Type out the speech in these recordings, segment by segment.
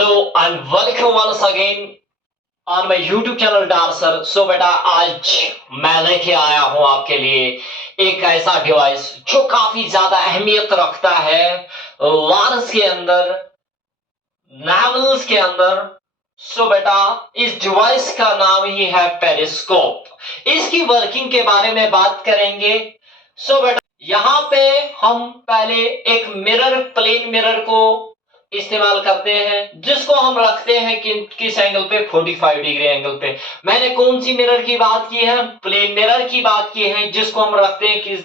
Hello and welcome once again on my YouTube channel Darcer। सो बेटा आज मैं लेके आया हूं आपके लिए एक ऐसा डिवाइस जो काफी ज्यादा अहमियत रखता है वार्स के अंदर, नॉवेल्स के अंदर। सो बेटा इस डिवाइस का नाम ही है पेरिस्कोप। इसकी वर्किंग के बारे में बात करेंगे। सो बेटा यहाँ पे हम पहले एक मिरर, प्लेन मिरर को इस्तेमाल करते हैं, जिसको हम रखते हैं किस एंगल पे, 45 डिग्री एंगल पे। मैंने कौन सी मिरर की बात की है? प्लेन मिरर की बात की है, जिसको हम रखते हैं किस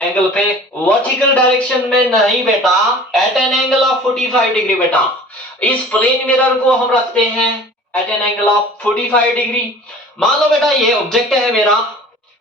एंगल पे? वर्टिकल डायरेक्शन में नहीं बेटा, at an angle of 45 degree बेटा। इस प्लेन मिरर को हम रखते हैं at an angle of 45 degree. मान लो बेटा ये ऑब्जेक्ट है मेरा,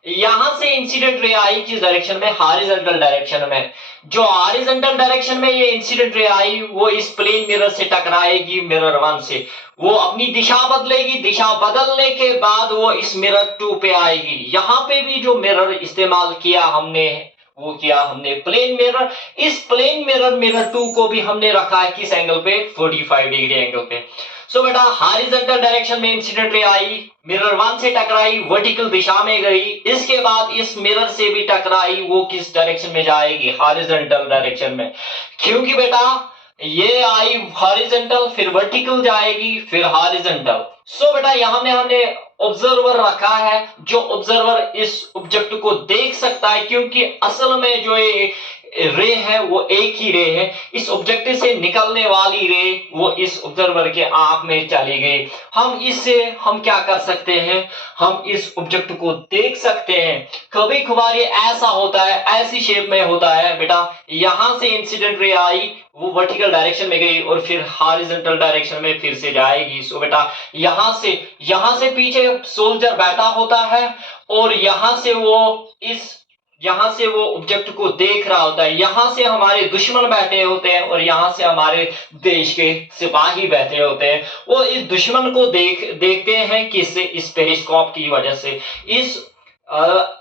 यहां से इंसिडेंट रे आई किस डायरेक्शन में? हॉरिजॉन्टल डायरेक्शन में। जो हॉरिजॉन्टल डायरेक्शन में ये इंसिडेंट रे आई वो इस प्लेन मिरर से टकराएगी, मिरर 1 से। वो अपनी दिशा बदलेगी, दिशा बदलने के बाद वो इस मिरर 2 पे आएगी। यहां पे भी जो मिरर इस्तेमाल किया हमने, वो किया हमने प्लेन मिरर। इस प्लेन मिरर, मिरर 2 को भी हमने रखा है किस एंगल पे? 45 डिग्री एंगल पे। सो बेटा हॉरिजॉन्टल डायरेक्शन में इंसिडेंट रे आई, मिरर 1 से टकराई, वर्टिकल दिशा में गई। इसके बाद इस मिरर से भी टकराई, वो किस डायरेक्शन में जाएगी? हॉरिजॉन्टल डायरेक्शन में। क्योंकि बेटा ये आई हॉरिजॉन्टल, फिर वर्टिकल जाएगी, फिर हॉरिजॉन्टल। सो बेटा यहाँ में हमने ऑब्जर्वर रखा है, जो ऑब्जर्वर इस ऑब्जेक्ट को देख सकता है, क्योंकि असल में जो ये रे है वो एक ही रे है। इस ऑब्जेक्ट से निकलने वाली रे वो इस ऑब्जर्वर के आंख में चली गई। हम इससे हम क्या कर सकते हैं? हम इस ऑब्जेक्ट को देख सकते हैं। कभी कभार ये ऐसा होता है, ऐसी शेप में होता है बेटा, यहां से इंसिडेंट रे आई, वो वर्टिकल डायरेक्शन में गई और फिर हॉरिजॉन्टल डायरेक्शन में फिर से जाएगी। सो बेटा यहां से पीछे सोल्जर बैठा होता है और यहां से वो ऑब्जेक्ट को देख रहा होता है। यहां से हमारे दुश्मन बैठे होते हैं और यहां से हमारे देश के सिपाही बैठे होते हैं। वो इस दुश्मन को देखते हैं किससे? इस पेरिस्कोप की वजह से।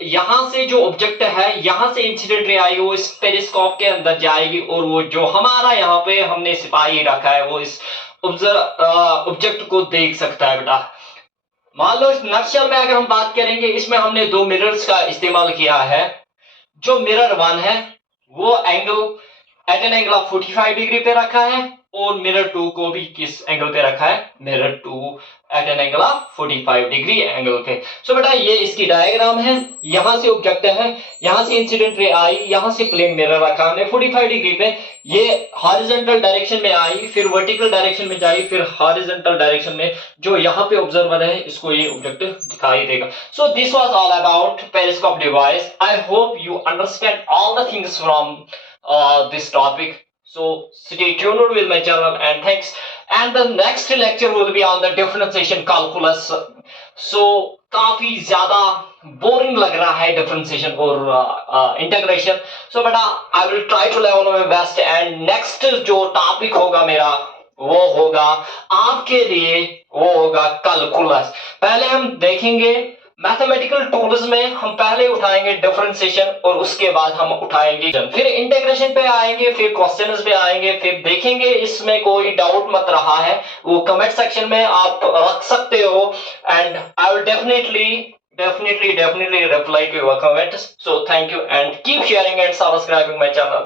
यहां से जो ऑब्जेक्ट है, यहां से इंसिडेंट रे आई, वो इस पेरिस्कोप के अंदर जाएगी और वो जो हमारा यहाँ पे हमने सिपाही रखा है वो इस ऑब्जेक्ट को देख सकता है बेटा। मान लो इस नक्शल में अगर हम बात करेंगे, इसमें हमने 2 मिरर्स का इस्तेमाल किया है। जो मिरर 1 है वो at an angle of 45 degree पे रखा है और मिरर 2 को भी किस एंगल पे रखा है? Mirror 2 at an angle of 45 degree angle पे। सो बेटा ये इसकी डायग्राम है। यहां से ऑब्जेक्ट है, यहां से इंसिडेंट रे आई, यहां से प्लेन मिरर रखा हमने 45 डिग्री पे। ये हॉरिजॉन्टल डायरेक्शन में आई, फिर वर्टिकल डायरेक्शन में जाई, फिर हॉरिजॉन्टल डायरेक्शन में। जो यहाँ पे ऑब्जर्वर है इसको ये ऑब्जेक्ट दिखाई देगा। So this was all about periscope device. I hope you understand all the things from this topic. So stay tuned with my channel and thanks. And the next lecture will be on the differentiation calculus. So काफी ज्यादा boring लग रहा है differentiation और integration. So बेटा I will try to level my best. And next जो topic होगा मेरा वो होगा आपके लिए, वो होगा कैलकुलस। पहले हम देखेंगे मैथमेटिकल टूल्स में, हम पहले उठाएंगे डिफरेंशिएशन और उसके बाद हम उठाएंगे, फिर इंटीग्रेशन पे आएंगे, फिर क्वेश्चंस पे आएंगे, फिर देखेंगे। इसमें कोई डाउट मत रहा है वो कमेंट सेक्शन में आप रख सकते हो and I will definitely reply to your comments. So thank you and keep sharing and subscribing my channel.